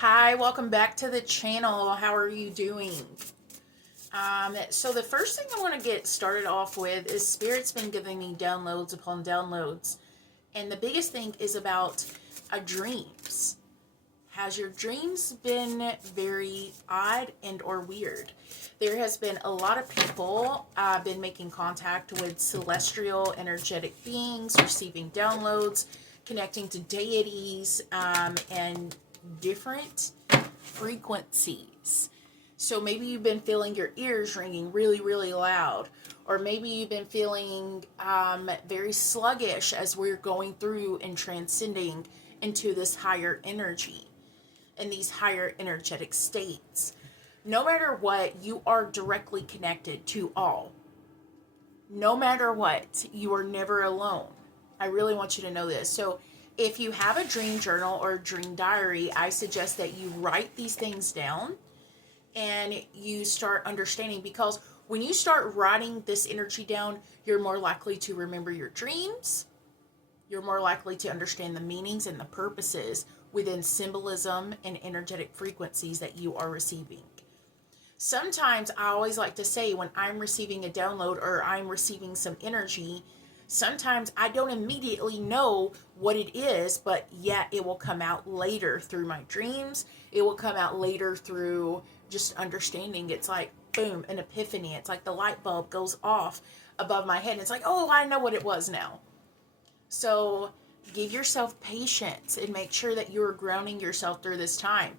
Hi, welcome back to the channel. How are you doing? So the first thing I want to get started off with is Spirit's been giving me downloads upon downloads. And the biggest thing is about dreams. Has your dreams been very odd and or weird? There has been a lot of people been making contact with celestial energetic beings, receiving downloads, connecting to deities, and different frequencies. So maybe you've been feeling your ears ringing really, really loud. Or maybe you've been feeling very sluggish as we're going through and transcending into this higher energy and these higher energetic states. No matter what, you are directly connected to all. No matter what, you are never alone. I really want you to know this. So if you have a dream journal or a dream diary, I suggest that you write these things down and you start understanding, because when you start writing this energy down, you're more likely to remember your dreams. You're more likely to understand the meanings and the purposes within symbolism and energetic frequencies that you are receiving. Sometimes I always like to say, when I'm receiving a download or I'm receiving some energy, sometimes I don't immediately know what it is, but yet it will come out later through my dreams. It will come out later through just understanding. It's like, boom, an epiphany. It's like the light bulb goes off above my head. It's like, oh, I know what it was now. So give yourself patience and make sure that you're grounding yourself through this time.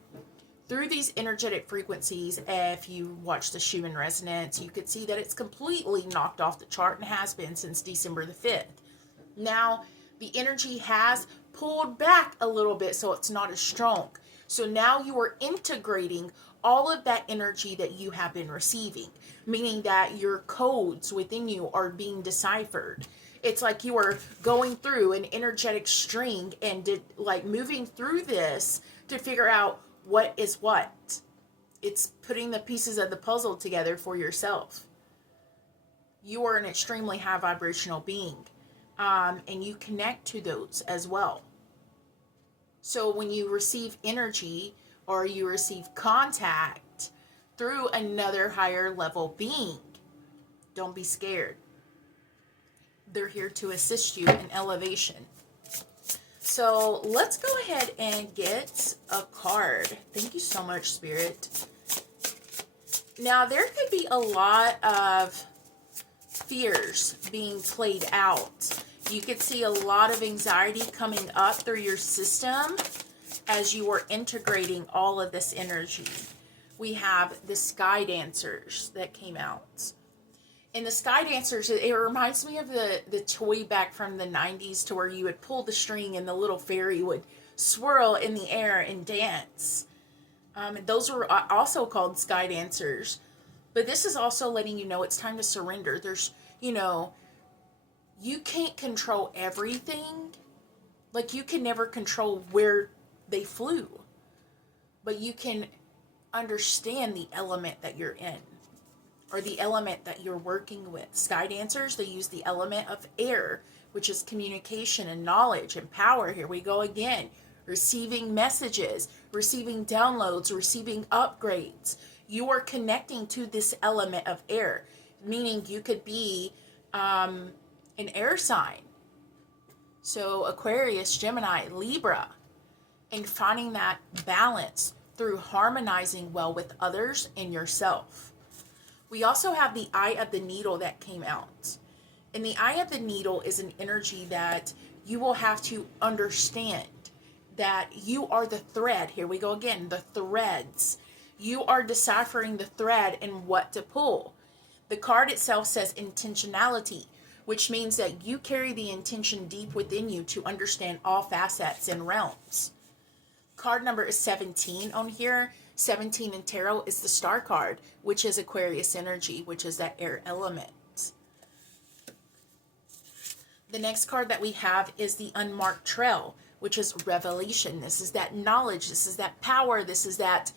Through these energetic frequencies, if you watch the Schumann resonance, you could see that it's completely knocked off the chart and has been since December the 5th. Now, the energy has pulled back a little bit, so it's not as strong. So now you are integrating all of that energy that you have been receiving, meaning that your codes within you are being deciphered. It's like you are going through an energetic string and moving through this to figure out what is what. It's putting the pieces of the puzzle together for yourself. You are an extremely high vibrational being, and you connect to those as well. So when you receive energy or you receive contact through another higher level being, don't be scared. They're here to assist you in elevation. So let's go ahead and get a card. Thank you so much, Spirit. Now, there could be a lot of fears being played out. You could see a lot of anxiety coming up through your system as you are integrating all of this energy. We have the Sky Dancers that came out. And the Sky Dancers, it reminds me of the toy back from the 90s, to where you would pull the string and the little fairy would swirl in the air and dance. And those were also called Sky Dancers. But this is also letting you know it's time to surrender. There's, you can't control everything. Like, you can never control where they flew. But you can understand the element that you're in, or the element that you're working with. Sky Dancers, they use the element of air, which is communication and knowledge and power. Here we go again. Receiving messages, receiving downloads, receiving upgrades. You are connecting to this element of air, meaning you could be an air sign. So Aquarius, Gemini, Libra, and finding that balance through harmonizing well with others and yourself. We also have the Eye of the Needle that came out. And the Eye of the Needle is an energy that you will have to understand that you are the thread. Here we go again, the threads. You are deciphering the thread and what to pull. The card itself says intentionality, which means that you carry the intention deep within you to understand all facets and realms. Card number is 17 on here. 17 in tarot is the Star card, which is Aquarius energy, which is that air element. The next card that we have is the Unmarked Trail, which is Revelation. This is that knowledge. This is that power. This is that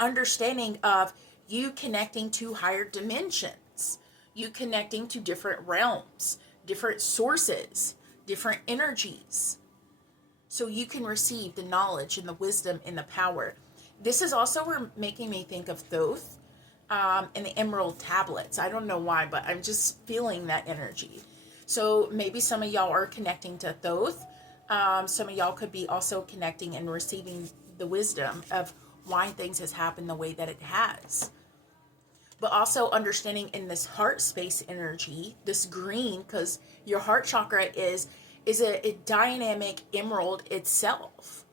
understanding of you connecting to higher dimensions. You connecting to different realms, different sources, different energies. so you can receive the knowledge and the wisdom and the power. This is also making me think of Thoth and the emerald tablets. I don't know why, but I'm just feeling that energy. So maybe some of y'all are connecting to Thoth. Some of y'all could be also connecting and receiving the wisdom of why things has happened the way that it has. But also understanding in this heart space energy, this green, because your heart chakra is a dynamic emerald itself.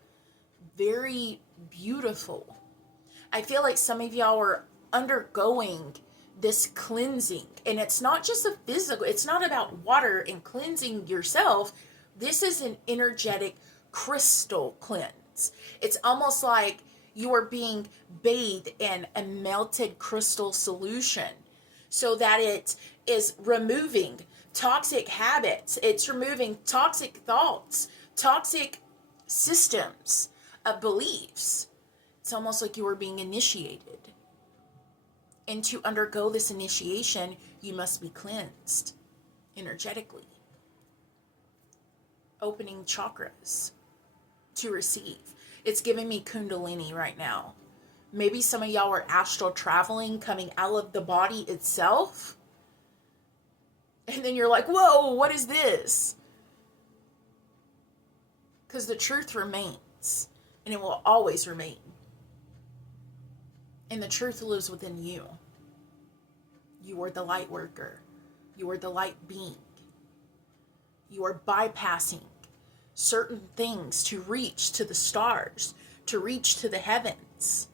Very beautiful. I feel like some of y'all are undergoing this cleansing, and it's not just a physical, it's not about water and cleansing yourself. This is an energetic crystal cleanse. It's almost like you are being bathed in a melted crystal solution, so that it is removing toxic habits, it's removing toxic thoughts, toxic systems of beliefs. It's almost like you are being initiated. And to undergo this initiation, you must be cleansed energetically. Opening chakras to receive. It's giving me Kundalini right now. Maybe some of y'all are astral traveling, coming out of the body itself. And then you're like, whoa, what is this? Because the truth remains, and it will always remain. And the truth lives within you. You are the light worker. You are the light being. You are bypassing certain things to reach to the stars, to reach to the heavens.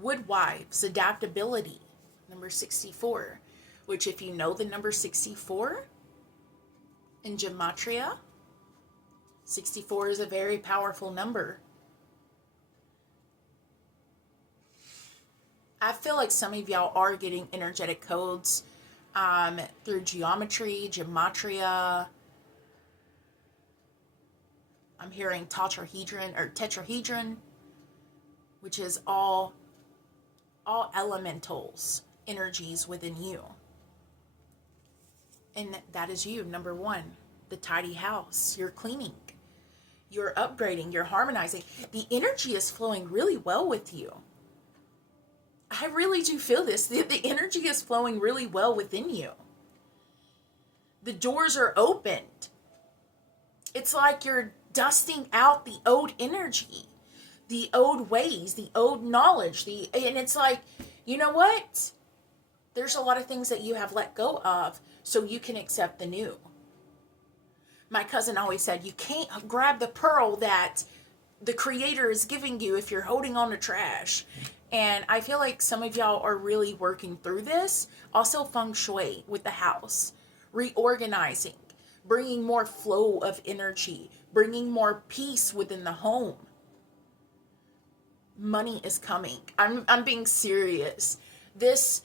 Woodwives, adaptability, number 64, which if you know the number 64 in Gematria, 64 is a very powerful number. I feel like some of y'all are getting energetic codes through geometry, gematria. I'm hearing tetrahedron, which is all elementals, energies within you. And that is you, number 1, the tidy house. You're cleaning, you're upgrading, you're harmonizing. The energy is flowing really well with you. I really do feel this. The energy is flowing really well within you. The doors are opened. It's like you're dusting out the old energy, the old ways, the old knowledge, and it's like, you know what? There's a lot of things that you have let go of so you can accept the new. My cousin always said, you can't grab the pearl that the Creator is giving you if you're holding on to trash. And I feel like some of y'all are really working through this. Also feng shui with the house, reorganizing, bringing more flow of energy, bringing more peace within the home. Money is coming. I'm being serious. This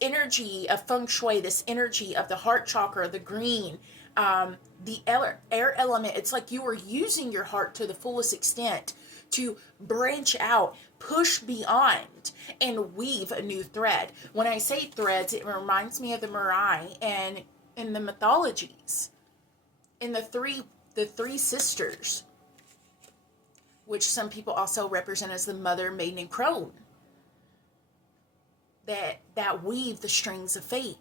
energy of feng shui, this energy of the heart chakra, the green, the air element, it's like you are using your heart to the fullest extent to branch out, push beyond, and weave a new thread. When I say threads, it reminds me of the Mirai and in the mythologies, in the three sisters, which some people also represent as the mother, maiden, and crone, that weave the strings of fate.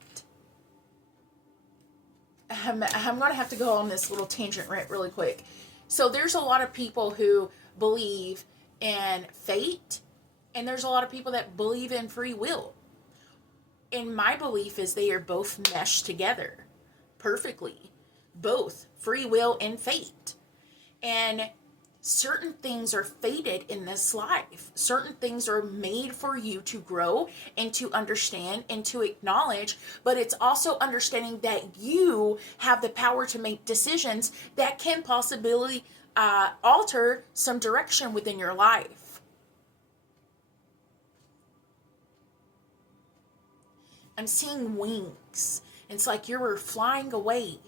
I'm going to have to go on this little tangent really quick. So there's a lot of people who believe in fate, and there's a lot of people that believe in free will. And my belief is they are both meshed together perfectly. Both free will and fate. And certain things are fated in this life. Certain things are made for you to grow and to understand and to acknowledge, but it's also understanding that you have the power to make decisions that can possibly alter some direction within your life. I'm seeing wings. It's like you're flying away.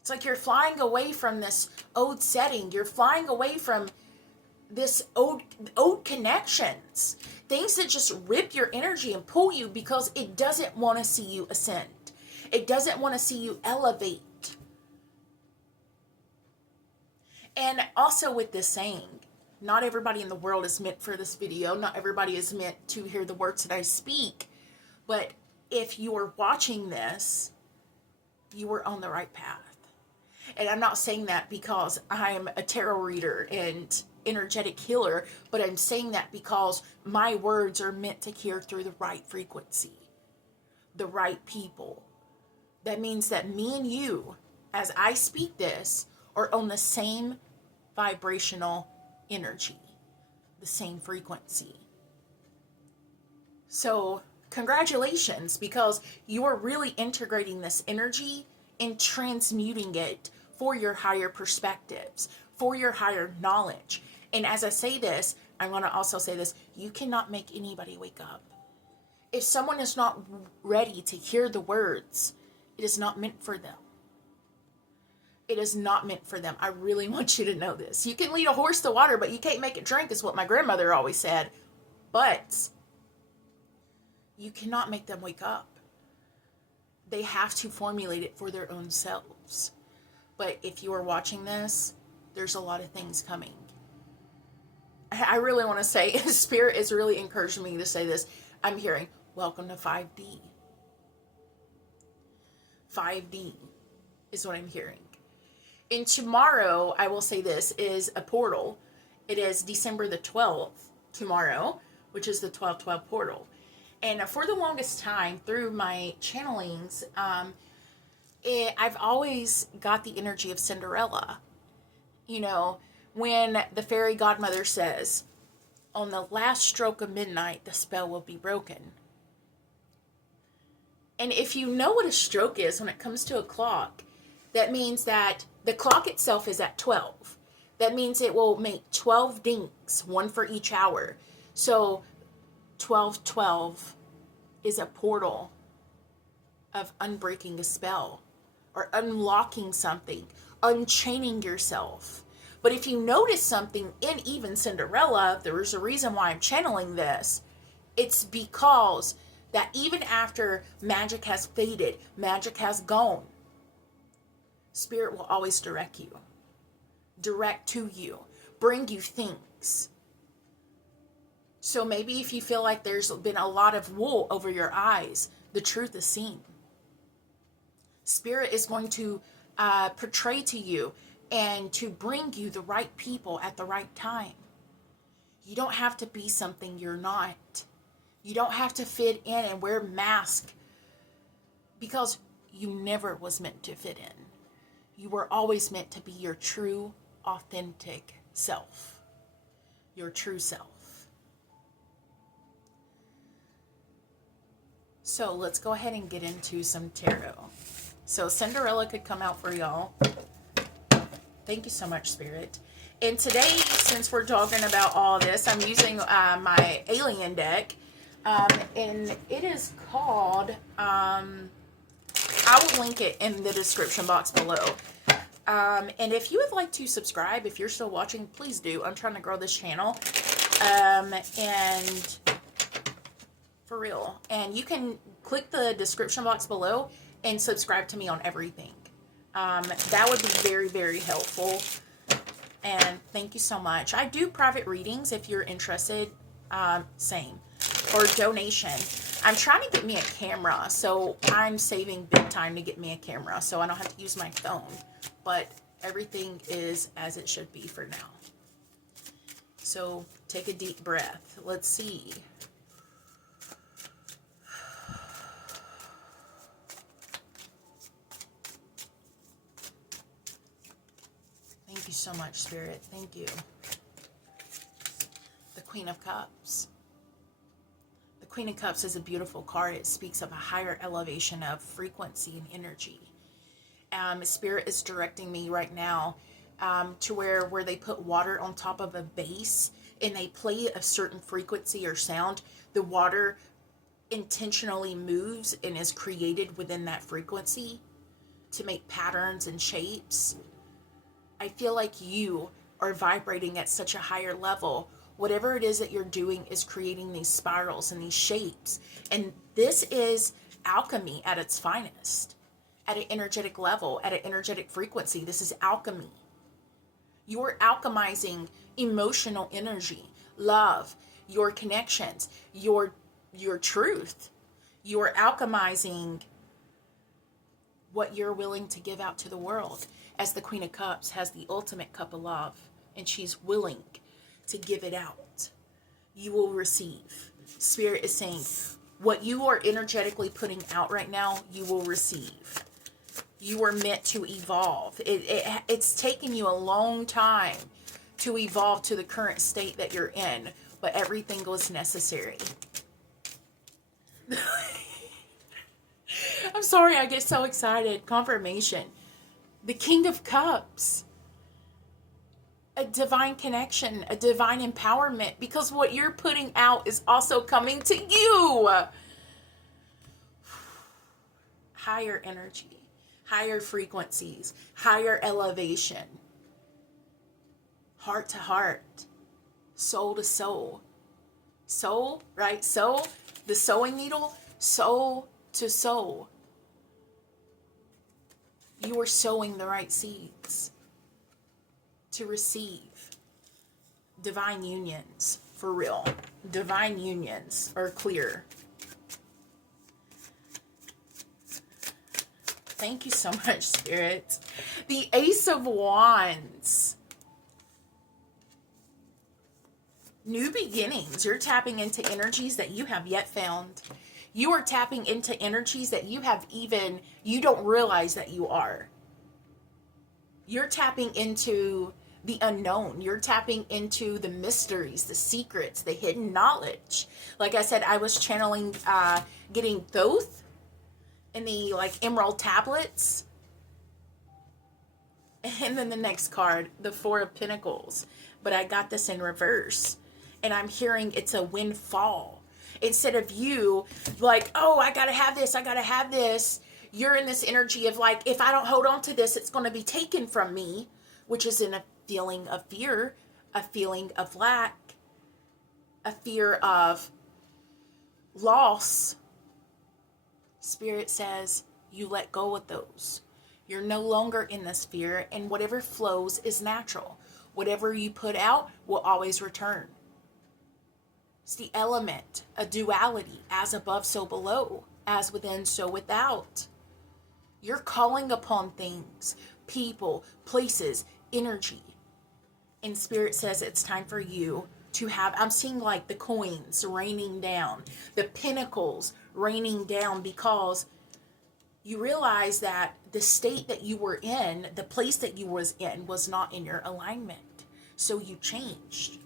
It's like you're flying away from this old setting. You're flying away from this old connections. Things that just rip your energy and pull you because it doesn't want to see you ascend. It doesn't want to see you elevate. And also with this saying, not everybody in the world is meant for this video. Not everybody is meant to hear the words that I speak. But if you are watching this, you are on the right path. And I'm not saying that because I'm a tarot reader and energetic healer, but I'm saying that because my words are meant to hear through the right frequency, the right people. That means that me and you, as I speak this, are on the same vibrational energy, the same frequency. So congratulations, because you are really integrating this energy and transmuting it for your higher perspectives, for your higher knowledge. And as I say this, I'm going to also say this: you cannot make anybody wake up. If someone is not ready to hear the words, it is not meant for them. It is not meant for them. I really want you to know this. You can lead a horse to water, but you can't make it drink, is what my grandmother always said. But you cannot make them wake up. They have to formulate it for their own selves. But if you are watching this, there's a lot of things coming. I really want to say, Spirit is really encouraging me to say this. I'm hearing, welcome to 5D. 5D is what I'm hearing. And tomorrow, I will say this, is a portal. It is December the 12th, tomorrow, which is the 12/12 portal. And for the longest time, through my channelings, I've always got the energy of Cinderella. You know, when the fairy godmother says, on the last stroke of midnight, the spell will be broken. And if you know what a stroke is when it comes to a clock, that means that the clock itself is at 12. That means it will make 12 dinks, one for each hour. So 12/12 is a portal of unbreaking a spell or unlocking something, unchaining yourself. But if you notice something in even Cinderella, there is a reason why I'm channeling this. It's because that even after magic has faded, magic has gone, Spirit will always direct you, direct to you, bring you things. So maybe if you feel like there's been a lot of wool over your eyes, the truth is seen. Spirit is going to portray to you and to bring you the right people at the right time. You don't have to be something you're not. You don't have to fit in and wear masks, because you never was meant to fit in. You were always meant to be your true, authentic self. Your true self. So let's go ahead and get into some tarot. So Cinderella could come out for y'all. Thank you so much, Spirit. And today, since we're talking about all this, I'm using my alien deck. And it is called, I will link it in the description box below. And if you would like to subscribe, if you're still watching, please do. I'm trying to grow this channel. And for real. And you can click the description box below and subscribe to me on everything. That would be very, very helpful. And thank you so much. I do private readings if you're interested. Same. Or donation. I'm trying to get me a camera, so I'm saving big time to get me a camera so I don't have to use my phone. But everything is as it should be for now. So take a deep breath. Let's see. Thank you so much, Spirit. Thank you. The Queen of Cups. The Queen of Cups is a beautiful card. It speaks of a higher elevation of frequency and energy. Spirit is directing me right now to where they put water on top of a base and they play a certain frequency or sound. The water intentionally moves and is created within that frequency to make patterns and shapes. I feel like you are vibrating at such a higher level. Whatever it is that you're doing is creating these spirals and these shapes. And this is alchemy at its finest. At an energetic level, at an energetic frequency. This is alchemy. You're alchemizing emotional energy, love, your connections, your truth. You're alchemizing what you're willing to give out to the world. As the Queen of Cups has the ultimate cup of love, and she's willing to give it out. You will receive. Spirit is saying, what you are energetically putting out right now, you will receive. You are meant to evolve. It's taken you a long time to evolve to the current state that you're in, but everything was necessary. I'm sorry, I get so excited. Confirmation. The King of Cups. A divine connection, a divine empowerment, because what you're putting out is also coming to you. Higher energy, higher frequencies, higher elevation. Heart to heart, soul to soul. Soul, right? Soul, the sewing needle, soul to soul. You are sowing the right seeds to receive divine unions, for real. Divine unions are clear. Thank you so much, Spirit. The Ace of Wands. New beginnings. You're tapping into energies that you have yet found. You are tapping into energies that you don't realize that you are. You're tapping into the unknown. You're tapping into the mysteries, the secrets, the hidden knowledge. Like I said, I was channeling, getting Thoth in the emerald tablets. And then the next card, the Four of Pentacles. But I got this in reverse. And I'm hearing it's a windfall. Instead of you oh, I gotta have this. You're in this energy of if I don't hold on to this, it's going to be taken from me, which is in a feeling of fear, a feeling of lack, a fear of loss. Spirit says you let go of those. You're no longer in this fear, and whatever flows is natural. Whatever you put out will always return. It's the element, a duality, as above, so below, as within, so without. You're calling upon things, people, places, energy. And Spirit says it's time for you to have, I'm seeing the coins raining down, the pentacles raining down, because you realize that the state that you were in, the place that you was in, was not in your alignment. So you changed.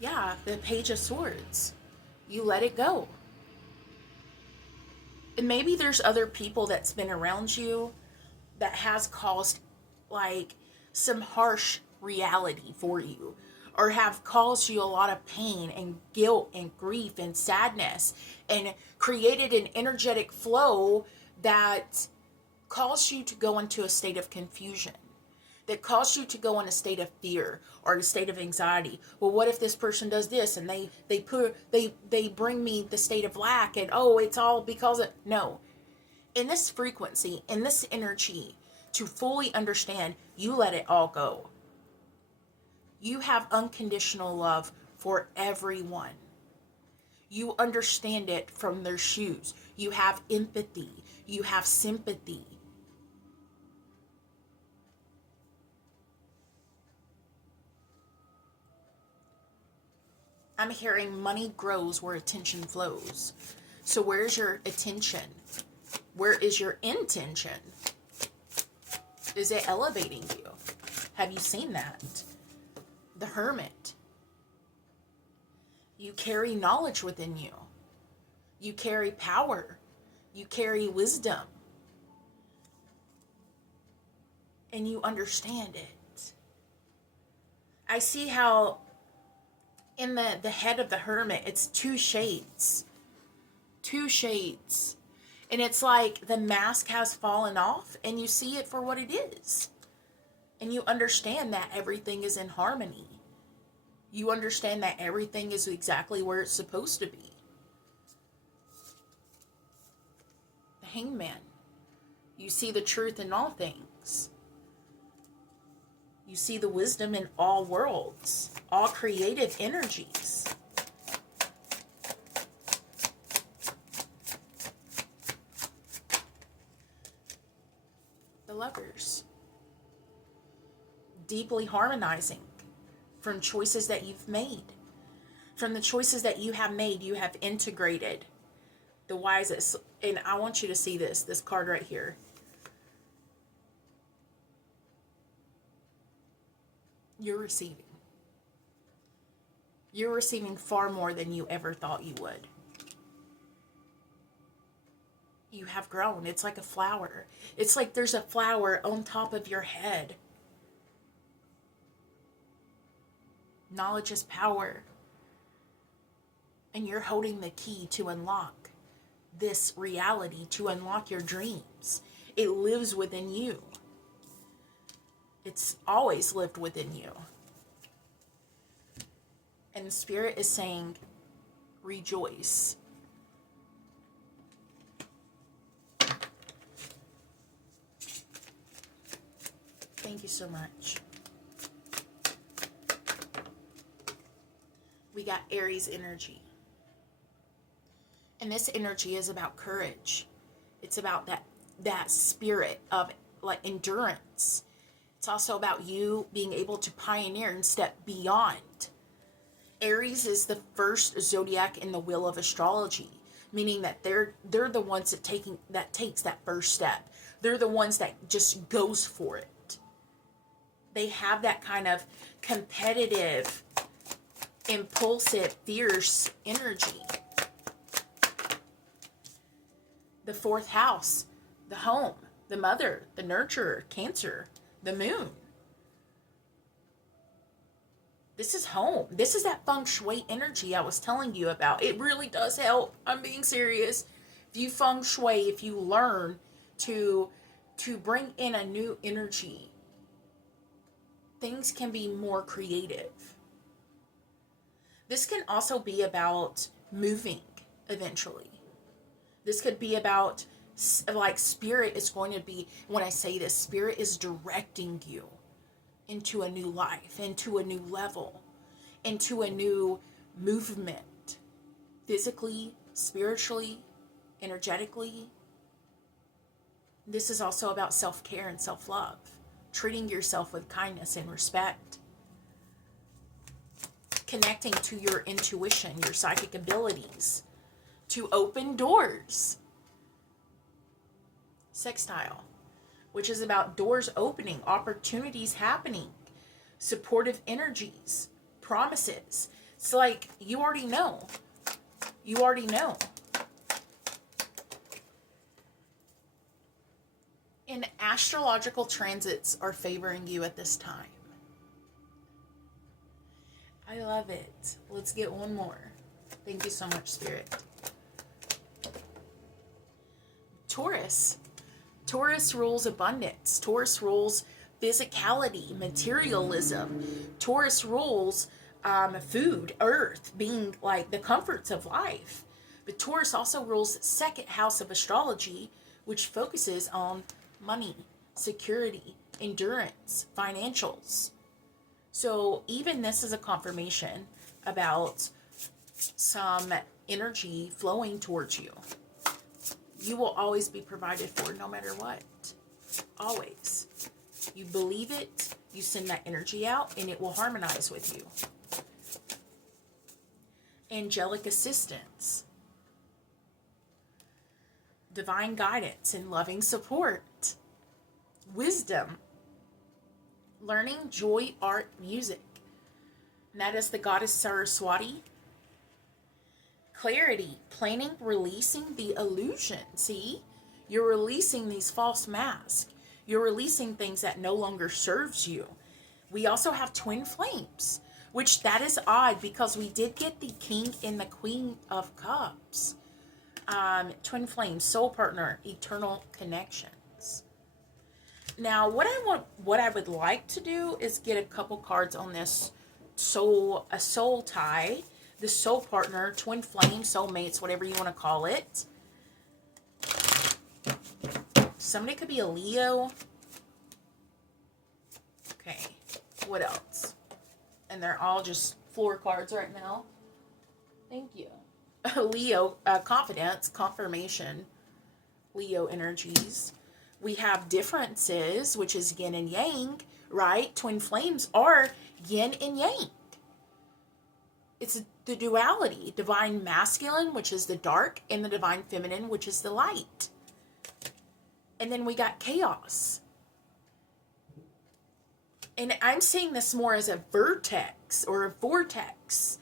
Yeah, the Page of Swords. You let it go. And maybe there's other people that's been around you that has caused some harsh reality for you, or have caused you a lot of pain and guilt and grief and sadness, and created an energetic flow that caused you to go into a state of confusion, that caused you to go in a state of fear or a state of anxiety. Well, what if this person does this, and they bring me the state of lack, and it's all because of... No. In this frequency, in this energy, to fully understand, you let it all go. You have unconditional love for everyone. You understand it from their shoes. You have empathy. You have sympathy. I'm hearing money grows where attention flows. So where's your attention? Where is your intention? Is it elevating you? Have you seen that? The Hermit. You carry knowledge within you. You carry power. You carry wisdom. And you understand it. I see how in the head of the Hermit, it's two shades. Two shades. And it's like the mask has fallen off, and you see it for what it is. And you understand that everything is in harmony. You understand that everything is exactly where it's supposed to be. The Hangman. You see the truth in all things. You see the wisdom in all worlds, all creative energies. The Lovers. Deeply harmonizing from choices that you've made. From the choices that you have made, you have integrated the wisest. And I want you to see this card right here. You're receiving. You're receiving far more than you ever thought you would. You have grown. It's like a flower. It's like there's a flower on top of your head. Knowledge is power. And you're holding the key to unlock this reality, to unlock your dreams. It lives within you. It's always lived within you. And the Spirit is saying, rejoice. Thank you so much. We got Aries energy. And this energy is about courage. It's about that spirit of like endurance. It's also about you being able to pioneer and step beyond. Aries is the first zodiac in the wheel of astrology, meaning that they're the ones that takes that first step. They're the ones that just goes for it. They have that kind of competitive, impulsive, fierce energy. The fourth house, the home, the mother, the nurturer, Cancer, the moon. This is home. This is that feng shui energy I was telling you about. It really does help. I'm being serious. If you feng shui, if you learn to bring in a new energy, things can be more creative. This can also be about moving eventually. This could be about, like, Spirit is going to be, when I say this, Spirit is directing you into a new life, into a new level, into a new movement, physically, spiritually, energetically. This is also about self-care and self-love, treating yourself with kindness and respect, connecting to your intuition, your psychic abilities, to open doors. Sextile, which is about doors opening, opportunities happening, supportive energies, promises. It's like you already know. You already know. And astrological transits are favoring you at this time. I love it. Let's get one more. Thank you so much, Spirit. Taurus. Taurus rules abundance. Taurus rules physicality, materialism. Taurus rules food, earth, being like the comforts of life. But Taurus also rules second house of astrology, which focuses on money, security, endurance, financials. So even this is a confirmation about some energy flowing towards you. You will always be provided for no matter what. Always. You believe it, you send that energy out, and it will harmonize with you. Angelic assistance. Divine guidance and loving support. Wisdom. Learning, joy, art, music. And that is the goddess Saraswati. Clarity, planning, releasing the illusion. See, you're releasing these false masks. You're releasing things that no longer serves you. We also have twin flames, which that is odd because we did get the King and the Queen of Cups. Twin flames, soul partner, eternal connections. Now, what I would like to do is get a couple cards on this a soul tie. The soul partner, twin flame, soulmates, whatever you want to call it. Somebody could be a Leo. Okay. What else? And they're all just floor cards right now. Thank you. Leo, confidence, confirmation. Leo energies. We have differences, which is yin and yang, right? Twin flames are yin and yang. It's the duality. Divine masculine, which is the dark, and the divine feminine, which is the light. And then we got chaos. And I'm seeing this more as a vertex or a vortex.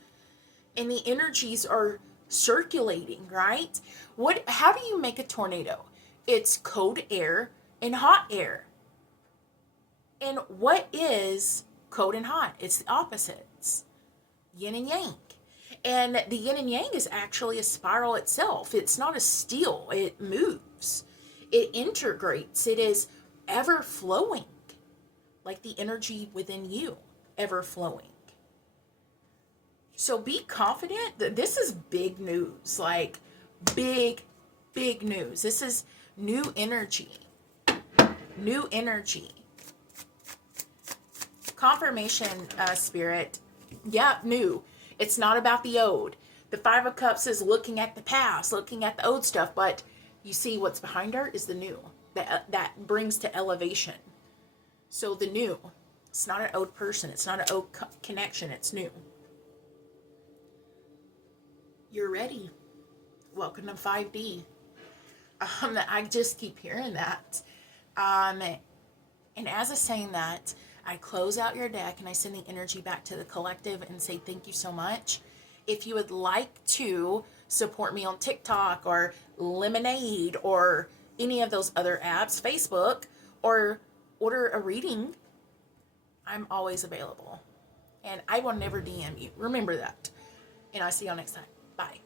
And the energies are circulating, right? How do you make a tornado? It's cold air and hot air. And what is cold and hot? It's the opposites. Yin and yang. And the yin and yang is actually a spiral itself. It's not a steel. It moves. It integrates. It is ever flowing. Like the energy within you, ever flowing. So be confident that this is big news. Like big news. This is new energy. New energy. Confirmation, spirit. Yeah, new. It's not about the old. The Five of Cups is looking at the past, looking at the old stuff, but you see what's behind her is the new. That brings to elevation. So the new. It's not an old person. It's not an old connection. It's new. You're ready. Welcome to 5D. I just keep hearing that. And as I'm saying that, I close out your deck and I send the energy back to the collective and say thank you so much. If you would like to support me on TikTok or Lemonade or any of those other apps, Facebook, or order a reading, I'm always available. And I will never DM you. Remember that. And I'll see y'all next time. Bye.